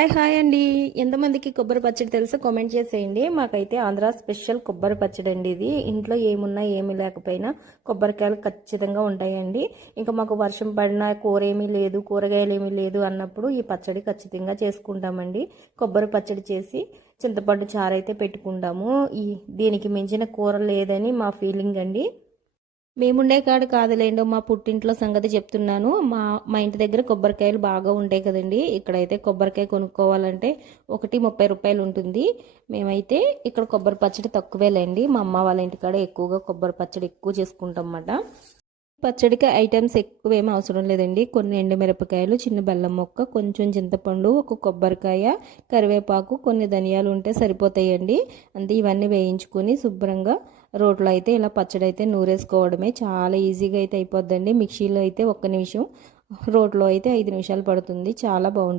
Hi అండి. ఎంతమందికి కొబ్బరి పచ్చడి తెలుసో కామెంట్ చేసేయండి. మాకైతే ఆంధ్ర స్పెషల్ కొబ్బరి పచ్చడి అండి ఇది. ఇంట్లో ఏమున్నా ఏమీ లేకపోయినా కొబ్బరికాయలు ఖచ్చితంగా ఉంటాయండి. ఇంకా మాకు వర్షం పడినా కూర ఏమీ లేదు, కూరగాయలు ఏమీ లేదు అన్నప్పుడు ఈ పచ్చడి ఖచ్చితంగా చేసుకుంటామండి. కొబ్బరి పచ్చడి చేసి చింతపండు చారు అయితే పెట్టుకుంటాము. దీనికి మించిన కూర లేదని మా ఫీలింగ్ అండి. మేముండే కాడు కాదులేండో, మా పుట్టింట్లో సంగతి చెప్తున్నాను. మా ఇంటి దగ్గర కొబ్బరికాయలు బాగా ఉంటాయి కదండి. ఇక్కడైతే కొబ్బరికాయ కొనుక్కోవాలంటే ఒకటి 30 రూపాయలు ఉంటుంది. మేమైతే ఇక్కడ కొబ్బరి పచ్చడి తక్కువేలేండి. మా అమ్మ వాళ్ళ ఇంటికాడ ఎక్కువగా కొబ్బరి పచ్చడి ఎక్కువ చేసుకుంటాం అన్నమాట. పచ్చడికి ఐటమ్స్ ఎక్కువేమీ అవసరం లేదండి. కొన్ని ఎండుమిరపకాయలు, చిన్న బెల్లం ముక్క, కొంచెం చింతపండు, ఒక కొబ్బరికాయ, కరివేపాకు, కొన్ని ధనియాలు ఉంటే సరిపోతాయండి. అంతే. ఇవన్నీ వేయించుకొని శుభ్రంగా రోట్లో అయితే ఇలా పచ్చడి అయితే నూరేసుకోవడమే. చాలా ఈజీగా అయితే అయిపోద్దండి. మిక్సీలో అయితే 1 నిమిషం, రోట్లో అయితే 5 నిమిషాలు పడుతుంది. చాలా బాగుంటుంది.